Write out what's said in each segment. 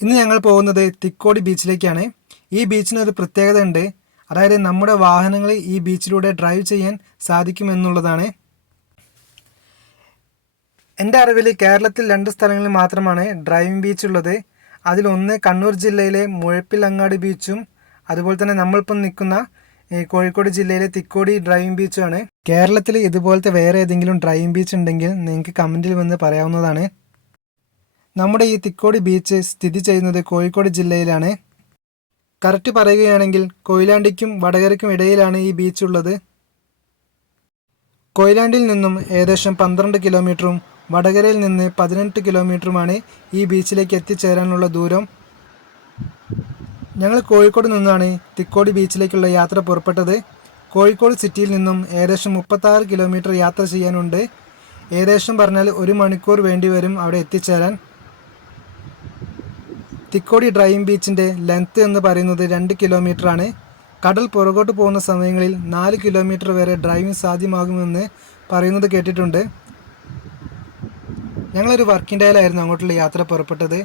ഇന്ന് ഞങ്ങൾ പോകുന്നത് തിക്കോടി ബീച്ചിലേക്കാണ്. ഈ ബീച്ചിനൊരു പ്രത്യേകത ഉണ്ട്. അതായത് നമ്മുടെ വാഹനങ്ങൾ ഈ ബീച്ചിലൂടെ ഡ്രൈവ് ചെയ്യാൻ സാധിക്കുമെന്നുള്ളതാണ്. എൻ്റെ അറിവിൽ കേരളത്തിൽ 2 സ്ഥലങ്ങളിൽ മാത്രമാണ് ഡ്രൈവിംഗ് ബീച്ച് ഉള്ളത്. അതിലൊന്ന് കണ്ണൂർ ജില്ലയിലെ മുഴപ്പിലങ്ങാടി ബീച്ചും അതുപോലെ തന്നെ നമ്മളിപ്പം നിൽക്കുന്ന കോഴിക്കോട് ജില്ലയിലെ തിക്കോടി ഡ്രൈവിംഗ് ബീച്ചുമാണ്. കേരളത്തിൽ ഇതുപോലത്തെ വേറെ ഏതെങ്കിലും ഡ്രൈവിംഗ് ബീച്ച് ഉണ്ടെങ്കിൽ നിങ്ങൾക്ക് കമൻറ്റിൽ വന്ന് പറയാവുന്നതാണ്. നമ്മുടെ ഈ തിക്കോടി ബീച്ച് സ്ഥിതി ചെയ്യുന്നത് കോഴിക്കോട് ജില്ലയിലാണ്. കറക്റ്റ് പറയുകയാണെങ്കിൽ കൊയിലാണ്ടിക്കും വടകരയ്ക്കും ഇടയിലാണ് ഈ ബീച്ച് ഉള്ളത്. കൊയിലാണ്ടിൽ നിന്നും ഏകദേശം 12 കിലോമീറ്ററും വടകരയിൽ നിന്ന് 18 കിലോമീറ്ററുമാണ് ഈ ബീച്ചിലേക്ക് എത്തിച്ചേരാനുള്ള ദൂരം. ഞങ്ങൾ കോഴിക്കോട് നിന്നാണ് തിക്കോടി ബീച്ചിലേക്കുള്ള യാത്ര പുറപ്പെട്ടത്. കോഴിക്കോട് സിറ്റിയിൽ നിന്നും ഏകദേശം 36 കിലോമീറ്റർ യാത്ര ചെയ്യാനുണ്ട്. ഏകദേശം പറഞ്ഞാൽ 1 മണിക്കൂർ വേണ്ടി വരും അവിടെ എത്തിച്ചേരാൻ. തിക്കോടി ഡ്രൈവിംഗ് ബീച്ചിൻ്റെ ലെങ്ത്ത് എന്ന് പറയുന്നത് 2 കിലോമീറ്ററാണ്. കടൽ പുറകോട്ട് പോകുന്ന സമയങ്ങളിൽ 4 കിലോമീറ്റർ വരെ ഡ്രൈവിംഗ് സാധ്യമാകുമെന്ന് പറയുന്നത് കേട്ടിട്ടുണ്ട്. ഞങ്ങളൊരു വർക്കിംഗ് ഡേയിലായിരുന്നു അങ്ങോട്ടുള്ള യാത്ര പുറപ്പെട്ടത്.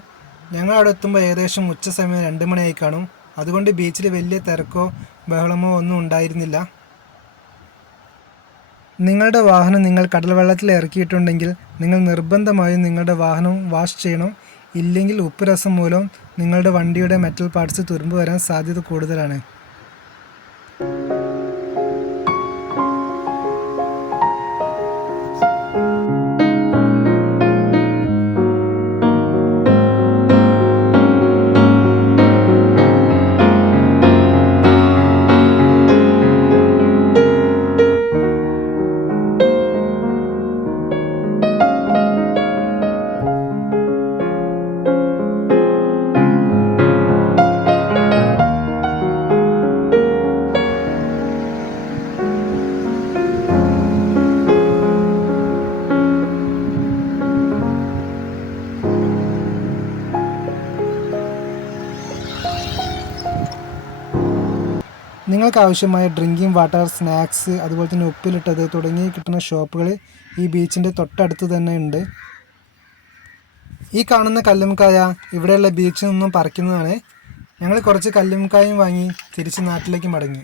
ഞങ്ങൾ അവിടെ എത്തുമ്പോൾ ഏകദേശം ഉച്ച സമയം 2 മണിയായി കാണും. അതുകൊണ്ട് ബീച്ചിൽ വലിയ തിരക്കോ ബഹളമോ ഒന്നും ഉണ്ടായിരുന്നില്ല. നിങ്ങളുടെ വാഹനം നിങ്ങൾ കടൽ വെള്ളത്തിൽ ഇറക്കിയിട്ടുണ്ടെങ്കിൽ നിങ്ങൾ നിർബന്ധമായും നിങ്ങളുടെ വാഹനം വാഷ് ചെയ്യണം. ഇല്ലെങ്കിൽ ഉപ്പുരസം മൂലം നിങ്ങളുടെ വണ്ടിയുടെ മെറ്റൽ പാർട്സ് തുരുമ്പ് വരാൻ സാധ്യത കൂടുതലാണ്. നിങ്ങൾക്ക് ആവശ്യമായ ഡ്രിങ്കിങ് വാട്ടർ, സ്നാക്സ്, അതുപോലെ തന്നെ ഉപ്പിലിട്ടത് തുടങ്ങി കിട്ടുന്ന ഷോപ്പുകൾ ഈ ബീച്ചിൻ്റെ തൊട്ടടുത്ത് തന്നെ ഉണ്ട്. ഈ കാണുന്ന കല്ലുമ്മക്കായ ഇവിടെയുള്ള ബീച്ചിൽ നിന്നും പറിക്കുന്നതാണ്. ഞങ്ങൾ കുറച്ച് കല്ലുമ്മക്കായും വാങ്ങി തിരിച്ച് നാട്ടിലേക്ക് മടങ്ങി.